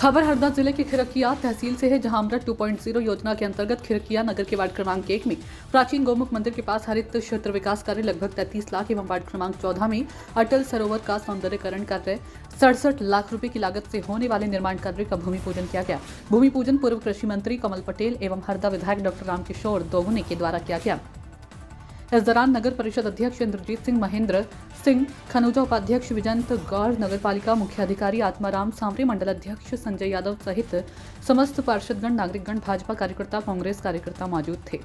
खबर हरदा जिले की खिरकिया तहसील से है, जहां अमृत 2.0 योजना के अंतर्गत खिरकिया नगर के वार्ड क्रमांक 1 में प्राचीन गौमुख मंदिर के पास हरित क्षेत्र विकास कार्य लगभग 33 लाख एवं वार्ड क्रमांक 14 में अटल सरोवर का सौंदर्यकरण कार्य 67 लाख रुपए की लागत से होने वाले निर्माण कार्य का भूमि पूजन किया गया। भूमि पूजन पूर्व कृषि मंत्री कमल पटेल एवं हरदा विधायक डॉक्टर रामकिशोर दोगुने के द्वारा किया गया। इस दौरान नगर परिषद अध्यक्ष इंद्रजीत सिंह, महेंद्र सिंह खनूजा, उपाध्यक्ष विजंत गौर, नगर पालिका मुख्य अधिकारी आत्माराम सांवरे, मंडल अध्यक्ष संजय यादव सहित समस्त पार्षदगण, नागरिकगण, भाजपा कार्यकर्ता, कांग्रेस कार्यकर्ता मौजूद थे।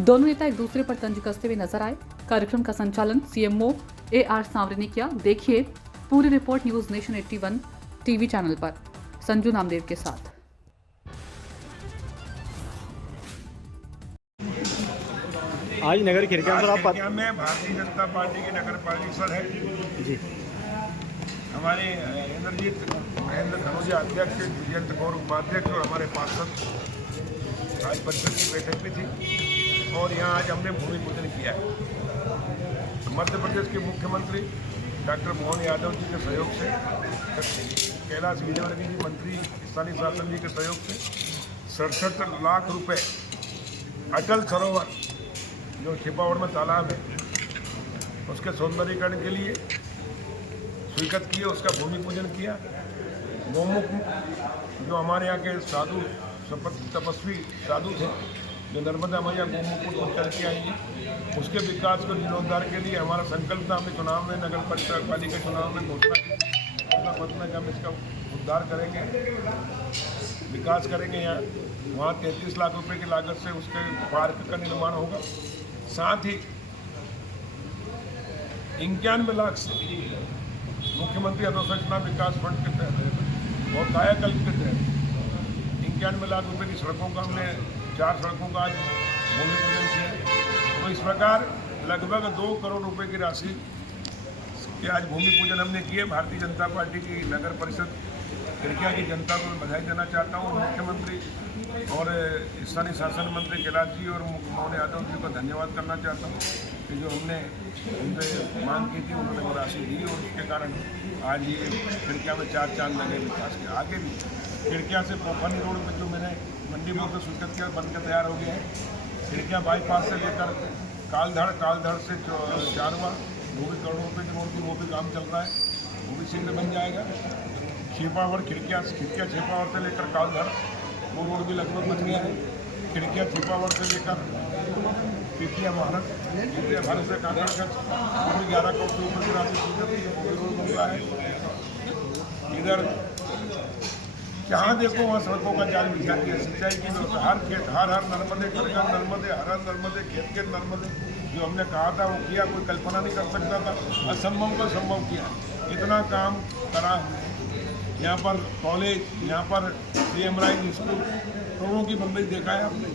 दोनों नेता एक दूसरे पर तंज कसते हुए नजर आए। कार्यक्रम का संचालन सीएमओ AR सांवरे ने किया। देखिए पूरी report news nation 81 TV channel पर संजू नामदेव के साथ। आज नगर खिरकिया में भारतीय जनता पार्टी की नगर परिषद है जी। हमारे इंद्रजीत महेंद्र खनूजा अध्यक्ष, विजयंत गौर उपाध्यक्ष और हमारे पार्षद आज परिषद की बैठक में थी और यहाँ आज हमने भूमि पूजन किया है। मध्य प्रदेश के मुख्यमंत्री डॉक्टर मोहन यादव जी के सहयोग से, कैलाश विजयवर्गीय जी मंत्री स्थानीय शासन जी के सहयोग से 67 लाख रुपए अटल सरोवर जो छिपावड़ में तालाब है उसके सौंदर्यीकरण के लिए स्वीकृत किए, उसका भूमि पूजन किया। गौमुख जो हमारे यहाँ के साधु तपस्वी साधु थे जो नर्मदा मैया गौमुख को करके आएंगे, उसके विकास को जीर्णोद्धार के लिए हमारा संकल्प था। हमने चुनाव में, नगर पालिका चुनाव में घोषणा की हम इसका उद्धार करेंगे, विकास करेंगे। यहाँ वहाँ 33 लाख रुपए की लागत से उसके पार्क का निर्माण होगा। साथ ही 91 लाख से मुख्यमंत्री अधोसंरचना विकास फंड के तहत और कायाकल्प के तहत 91 लाख रुपए की सड़कों का हमने 4 सड़कों का आज भूमि पूजन किया। तो इस प्रकार लगभग 2 करोड़ रुपए की राशि के आज भूमि पूजन हमने किए। भारतीय जनता पार्टी की नगर परिषद खिरकिया की जनता को मैं बधाई देना चाहता हूँ। मुख्यमंत्री और स्थानीय शासन मंत्री कैलाश जी और मोहन यादव जी को धन्यवाद करना चाहता हूँ कि जो हमने उनसे मांग की थी उन्होंने वो राशि दी और उसके कारण आज ये खिरकिया में 4 चांद लगे विकास के। आगे भी खिरकिया से पोखरनी रोड पर जो मैंने मंडी मोड़ से स्वीकृत किया बनकर तैयार हो गया है। खिरकिया बाईपास से लेकर कालधड़ से चारवा वो भी करोड़ों रुपये की रोड की वो भी काम चल रहा है, वो भी शीघ्र बन जाएगा। छिपावड़ खिरकिया छिपावड़ से लेकर कालधड़ वो रोड भी लगभग बन गया है। खिड़कियाँ छिपावड़ से लेकर पीपिया भारत से कांकड़ का 11 करोड़ से ऊपर की राशि स्वीकृत रोड बन रहा है। इधर जहाँ देखो वहाँ सड़कों का जाल बिछाती है। सिंचाई की व्यवस्था, हर खेत हर नर्मदे, घर नर्मदे, हर नर्मदे, खेत नर्मदे, जो हमने कहा था वो किया। कोई कल्पना नहीं कर सकता था, असंभव को संभव किया। इतना काम करा यहाँ पर कॉलेज, यहाँ पर CM राइज स्कूल, करोड़ों की बम्बई देखा है आपने।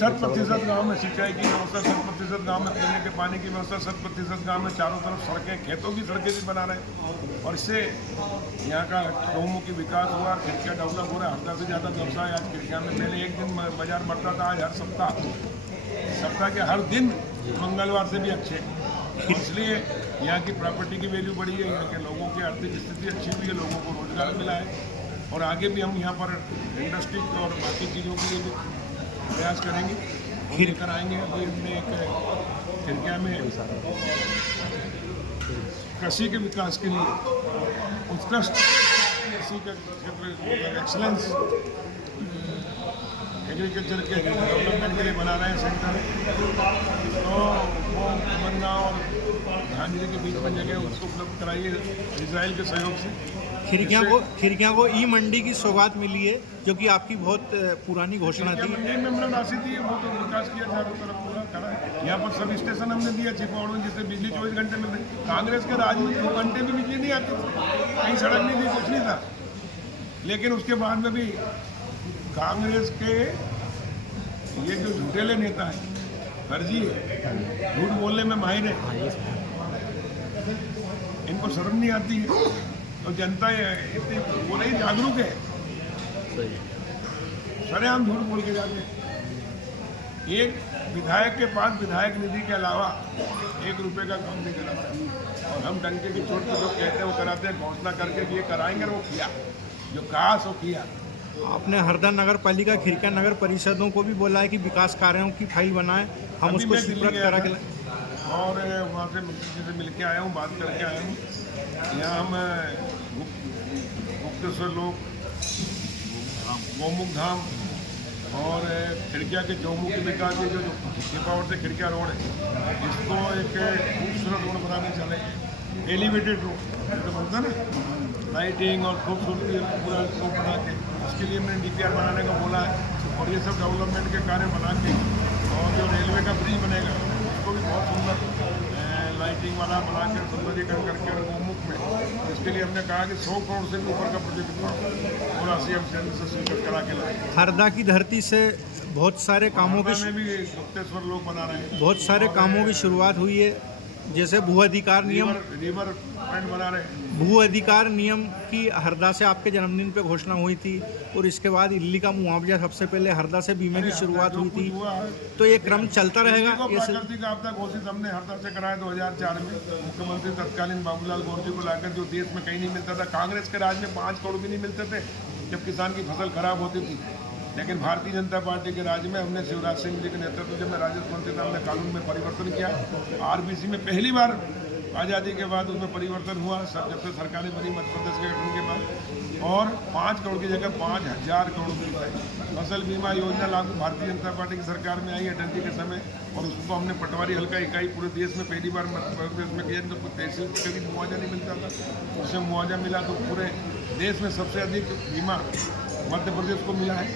100% गाँव में सिंचाई की व्यवस्था, 100% गाँव में पीने के पानी की व्यवस्था, 100% गाँव में चारों तरफ सड़कें, खेतों की सड़कें भी बना रहे हैं और इससे यहाँ का गौमुखी विकास हुआ। खिरकिया डेवलप हो रहा है। हरदा से ज़्यादा व्यवसाय आज खिरकिया में। पहले एक दिन बाजार बढ़ता था, आज हर सप्ताह के हर दिन मंगलवार से भी अच्छे। इसलिए यहाँ की प्रॉपर्टी की वैल्यू बढ़ी है, यहाँ के लोगों की आर्थिक स्थिति अच्छी हुई है, लोगों को रोजगार मिला है और आगे भी हम यहाँ पर इंडस्ट्री और बाकी चीज़ों के लिए भी प्रयास करेंगे और लेकर आएंगे। अभी हमने एक खिरकिया में कृषि के विकास के लिए उत्कृष्ट कृषि का क्षेत्र एक्सलेंस एग्रीकल्चर के डेवलपमेंट के लिए बना रहे हैं सेंटर। तो वो बनगांव और धांजरी के बीच में जगह उसको उपलब्ध कराइए इजराइल के सहयोग से। खिरकिया को ई मंडी की सौगात मिली है, जो कि आपकी बहुत पुरानी घोषणा थी। मंडी में हमने राशि दी है, वो तो विकास किया चारों तरफ पूरा करा है। यहाँ पर सब स्टेशन हमने दिया छिपावड़ में, जिससे बिजली 24 घंटे मिल रही। कांग्रेस के राज में 2 घंटे भी बिजली नहीं आती थी, कहीं सड़क नहीं थी, कुछ नहीं था। लेकिन उसके बाद में भी कांग्रेस के ये जो झूठेले नेता हैं, फर्जी है, झूठ बोलने में माहिर है, इनको शर्म नहीं आती है। तो जनता इतनी वो नहीं जागरूक है, सरेआम झूठ बोल के जाते हैं। एक विधायक के पास विधायक निधि के अलावा 1 रुपये का काम नहीं करा और हम डंके की चोट पर जो कहते हैं वो करा रहते हैं घोषणा करके कि ये कराएंगे, और वो किया, जो कहा सो किया। आपने हरदा नगर पालिका, खिरकिया नगर परिषदों को भी बोला है कि विकास कार्यों की फाइल बनाएं, हम अभी उसको मैं दिल्ली सुपुर्द गया करा था के और वहाँ से मंत्री जी से मिल के आया हूँ, बात करके आया हूँ। यहाँ हम गुप्तेश्वर लोक, गोमुख धाम और खिड़किया के चौमुख के विकास के जो छिपावट से खिड़किया रोड है, इसको एक खूबसूरत रोड बनाने चले, एलिवेटेड रोड जो बनता है ना, लाइटिंग और खूबसूरती पूरा रोड बना के, उसके लिए मैंने DPR बनाने को बोला है। और ये सब डेवलपमेंट के कार्य बना के, और जो रेलवे का ब्रिज बनेगा उसको भी बहुत सुंदर लाइटिंग वाला बना के सुंदरीकरण करके, और गोमुख में इसके लिए हमने कहा कि 100 करोड़ से भी ऊपर का प्रोजेक्ट पूरा CM से स्वीकृत करा के लाए। हरदा की धरती से बहुत सारे कामों की में भी गुप्तेश्वर लोग बना रहे हैं, बहुत सारे कामों की शुरुआत हुई है, जैसे भू अधिकार नियम, रिवर फ्रंट बना रहे हैं। भू अधिकार नियम की हरदा से आपके जन्मदिन पे घोषणा हुई थी, और इसके बाद इल्ली का मुआवजा सबसे पहले हरदा से बीमे की शुरुआत हुई थी, तो ये क्रम चलता रहेगा। प्राकृतिक आपदा घोषित हमने हरदा से कराया 2004 में, मुख्यमंत्री तत्कालीन बाबूलाल गौर जी को लाकर, जो देश में कहीं नहीं मिलता था। कांग्रेस के राज में 5 करोड़ भी नहीं मिलते थे जब किसान की फसल खराब होती थी, लेकिन भारतीय जनता पार्टी के राज में हमने शिवराज सिंह जी के नेतृत्व जब मैं राजस्व मंत्री था, हमने कानून में परिवर्तन किया। RBC में पहली बार आज़ादी के बाद उसमें परिवर्तन हुआ, जब से सरकारें बनी मध्य प्रदेश के गठन के बाद, और 5 करोड़ की जगह 5000 करोड़ रुपये फसल बीमा योजना लागू भारतीय जनता पार्टी की सरकार में आई अटल जी के समय, और उसको हमने पटवारी हल्का इकाई पूरे देश में पहली बार मध्य प्रदेश में किया, तो तहसील को कभी मुआवजा नहीं मिलता था, उससे मुआवजा मिला। तो पूरे देश में सबसे अधिक बीमा मध्य प्रदेश को मिला है।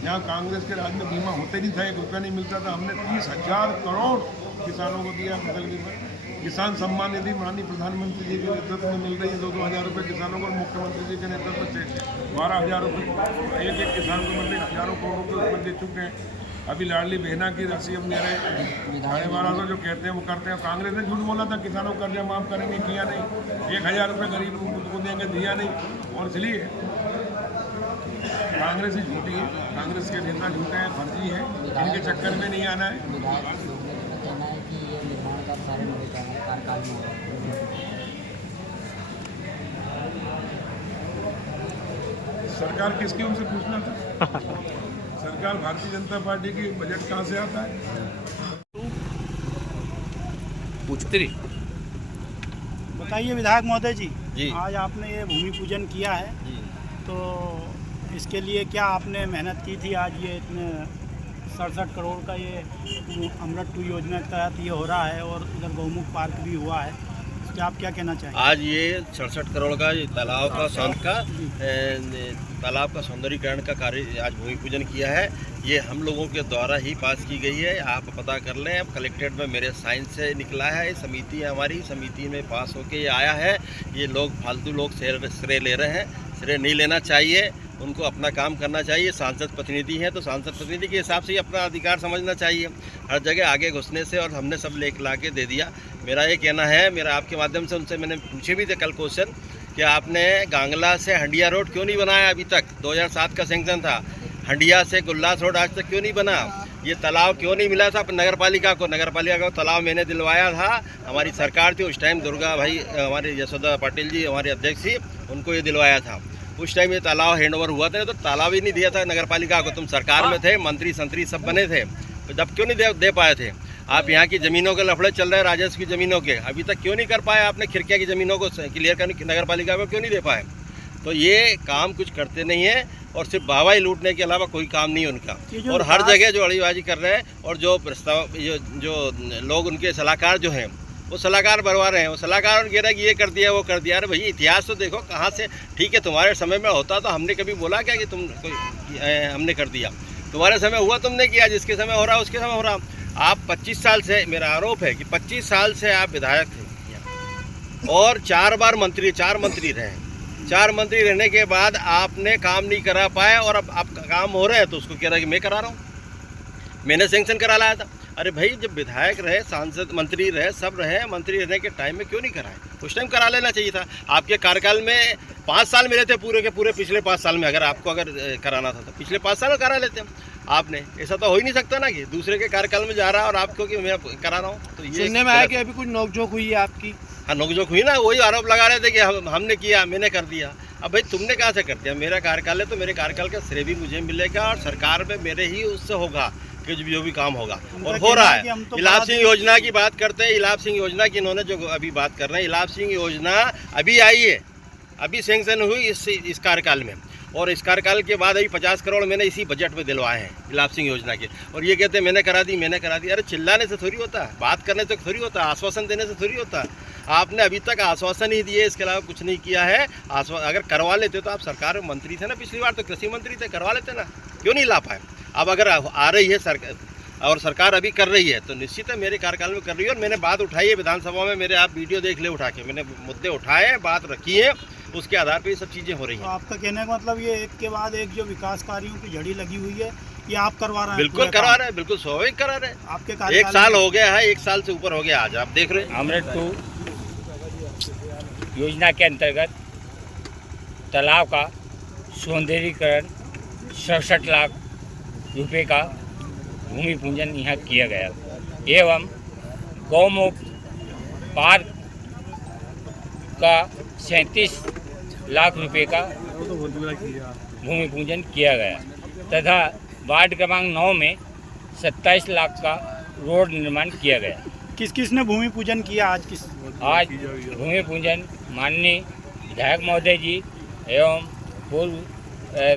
यहाँ कांग्रेस के राज में बीमा होते नहीं था, 1 रुपया नहीं मिलता था, हमने 30,000 करोड़ किसानों को दिया फसल बीमा। किसान सम्मान निधि माननीय प्रधानमंत्री जी के नेतृत्व में मिल रही है, 2-2 हज़ार रुपये किसानों को, और मुख्यमंत्री जी के नेतृत्व से 12,000 रुपये एक किसान को मिल रही, हज़ारों करोड़ रुपये उसमें दे चुके हैं। अभी लाडली बहना की राशि अब दे रहे हैं, 12,500 जो कहते हैं वो करते हैं। कांग्रेस ने झूठ बोला था किसानों का कर्जा माफ़ करेंगे, किया नहीं। 1,000 रुपये गरीब को देंगे, दिया नहीं। और इसलिए कांग्रेस ही झूठी है, कांग्रेस के नेता झूठे हैं, फर्जी है, इनके चक्कर में नहीं आना है। कहना है कि ये निर्माण का सारे कार्यकाल में सरकार किसकी, उनसे पूछना था। सरकार भारतीय जनता पार्टी की, बजट कहाँ से आता है? पूछते रही। बताइए विधायक महोदय जी, जी। आज आपने ये भूमि पूजन किया है, तो इसके लिए क्या आपने मेहनत की थी? आज ये इतने 67 करोड़ का ये अमृत 2 योजना के तहत ये हो रहा है, और इधर गौमुख पार्क भी हुआ है, इस पर आप क्या कहना चाहेंगे? आज ये 67 करोड़ का तालाब का सौंदर्यीकरण का कार्य आज भूमि पूजन किया है। ये हम लोगों के द्वारा ही पास की गई है, आप पता कर लें। अब कलेक्ट्रेट में मेरे साइन से निकला है, समिति है हमारी, समिति में पास होके ये आया है। ये लोग फालतू लोग श्रेय ले रहे हैं, श्रेय नहीं लेना चाहिए, उनको अपना काम करना चाहिए। सांसद प्रतिनिधि हैं तो सांसद प्रतिनिधि के हिसाब से ही अपना अधिकार समझना चाहिए। हर जगह आगे घुसने से, और हमने सब लेके ला के दे दिया। मेरा ये कहना है, मेरा आपके माध्यम से उनसे मैंने पूछे भी थे कल क्वेश्चन कि आपने गांगला से हंडिया रोड क्यों नहीं बनाया अभी तक? 2007 का सैंक्शन था। हंडिया से गुल्लास रोड आज तक क्यों नहीं बना? ये तालाब क्यों नहीं मिला था नगर पालिका को? नगर पालिका को तालाब मैंने दिलवाया था, हमारी सरकार थी उस टाइम, दुर्गा भाई हमारे यशोदा पाटिल जी हमारे अध्यक्ष थी, उनको ये दिलवाया था। उस टाइम ये तालाब हैंडओवर हुआ था, तो तालाब ही नहीं दिया था नगर पालिका को। तुम सरकार में थे, मंत्री संतरी सब बने थे, तो जब क्यों नहीं दे पाए थे? आप यहाँ की ज़मीनों के लफड़े चल रहे हैं, राजस्व की ज़मीनों के, अभी तक क्यों नहीं कर पाए आपने? खिड़किया की ज़मीनों को क्लियर करने नगर पालिका को क्यों नहीं दे पाए? तो ये काम कुछ करते नहीं है, और सिर्फ बावाई लूटने के अलावा कोई काम नहीं है उनका। और हर जगह जो अड़ीबाजी कर रहे हैं, और जो प्रस्ताव जो लोग उनके सलाहकार जो हैं वो सलाहकार भरवा रहे हैं, वो सलाहकार कह रहे हैं कि ये कर दिया वो कर दिया। अरे भाई इतिहास तो देखो कहाँ से, ठीक है तुम्हारे समय में होता तो हमने कभी बोला क्या कि तुम हमने कर दिया? तुम्हारे समय हुआ तुमने किया, जिसके समय हो रहा उसके समय हो रहा। आप 25 साल से, मेरा आरोप है कि 25 साल से आप विधायक थे और 4 बार मंत्री, 4 मंत्री रहे। 4 मंत्री रहने के बाद आपने काम नहीं करा पाए, और अब आप काम हो रहे हैं तो उसको कह रहा है कि मैं करा रहा हूँ, मैंने सैंक्शन करा लाया था। अरे भाई जब विधायक रहे, सांसद मंत्री रहे, सब रहे, मंत्री रहने के टाइम में क्यों नहीं कराए? उस टाइम करा लेना चाहिए था। आपके कार्यकाल में 5 साल मिले थे पूरे के पूरे, पिछले 5 साल में अगर आपको कराना था तो पिछले 5 साल करा लेते हम। आपने ऐसा तो हो ही नहीं सकता ना कि दूसरे के कार्यकाल में जा रहा है और आपको कि मैं करा रहा हूँ। तो ये सुनने में आया कि अभी कुछ नोकझोंक हुई है आपकी? हाँ नोकझोंक हुई ना, वही आरोप लगा रहे थे कि हमने किया, मैंने कर दिया। अब भाई तुमने कहाँ से कर दिया? मेरा कार्यकाल है तो मेरे कार्यकाल का श्रेय भी मुझे मिलेगा और सरकार में मेरे ही उससे होगा कि जो भी काम होगा और हो रहा है। इलाप सिंह योजना की बात करते हैं, इलाप सिंह योजना की इन्होंने जो अभी बात कर रहे हैं, इलाप सिंह योजना अभी आई है, अभी सैंक्शन हुई इस कार्यकाल में, और इस कार्यकाल के बाद अभी 50 करोड़ मैंने इसी बजट में दिलवाए हैं इलाप सिंह योजना के। और ये कहते हैं मैंने करा दी, मैंने करा दी। अरे चिल्लाने से थोड़ी होता है, बात करने से थोड़ी होता है, आश्वासन देने से थोड़ी होता है। आपने अभी तक आश्वासन ही दिए, इसके अलावा कुछ नहीं किया है। अगर करवा लेते तो आप सरकार में मंत्री थे ना, पिछली बार तो कृषि मंत्री थे, करवा लेते ना, क्यों नहीं ला पाए? अब अगर आ रही है सरकार और सरकार अभी कर रही है तो निश्चित है मेरे कार्यकाल में कर रही है। और मैंने बात उठाई है विधानसभा में, मेरे आप वीडियो देख ले उठा के, मैंने मुद्दे उठाए हैं, बात रखी है, उसके आधार पर ये सब चीज़ें हो रही हैं। तो आपका कहने का मतलब ये एक के बाद एक जो विकास कार्यों की झड़ी लगी हुई है, ये आप करवा रहे हैं? बिल्कुल करवा रहे हैं, बिल्कुल स्वाभाविक करा रहे हैं। आपके 1 साल हो गया है, 1 साल से ऊपर हो गया, आज आप देख रहे हैं। अमृत 2 योजना के अंतर्गत तालाब का सौंदर्यीकरण 67 लाख रुपए का भूमि पूजन यहाँ किया गया एवं गौमुख पार्क का 37 लाख रुपए का भूमि पूजन किया गया तथा वार्ड क्रमांक 9 में 27 लाख का रोड निर्माण किया गया। किस किस ने भूमि पूजन किया आज? आज भूमि पूजन माननीय विधायक महोदय जी एवं पूर्व